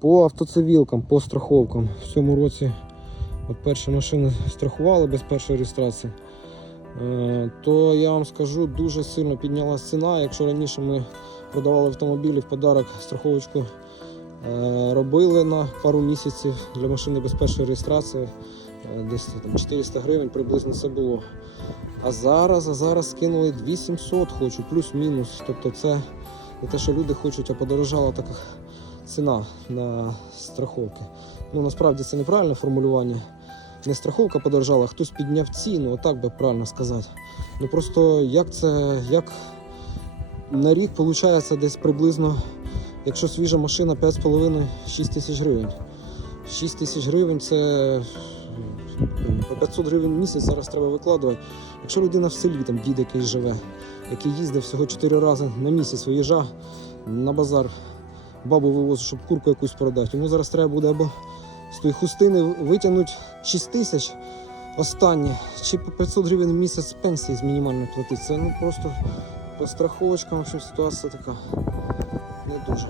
По автоцивілкам, по страховкам. В цьому році от перші машини страхували без першої реєстрації. Е, То я вам скажу, дуже сильно піднялася ціна. Якщо раніше ми продавали автомобілі в подарок страховочку е, робили на пару місяців для машини без першої реєстрації, е, десь там 400 гривень приблизно це було. А зараз, а зараз скинули 2700 хочу, плюс-мінус. Тобто це не те, що люди хочуть, а подорожала така ціна на страховки. Ну насправді це неправильне формулювання. Не страховка подорожала, а хтось підняв ціну, отак би правильно сказати. Ну просто як це, як на рік виходить десь приблизно, якщо свіжа машина 5,5-6 тисяч гривень. 6 тисяч гривень це по 500 гривень в місяць зараз треба викладувати. Якщо людина в селі, там дід якийсь живе, який їздив всього 4 рази на місяць, виїжджав на базар, бабу вивозить, щоб курку якусь продати. Йому зараз треба буде або з тої хустини витягнути 6 тисяч останнє, чи по 500 гривень в місяць пенсії з мінімальної платити. Це ну просто по страховочкам в общем, ситуація така не дуже.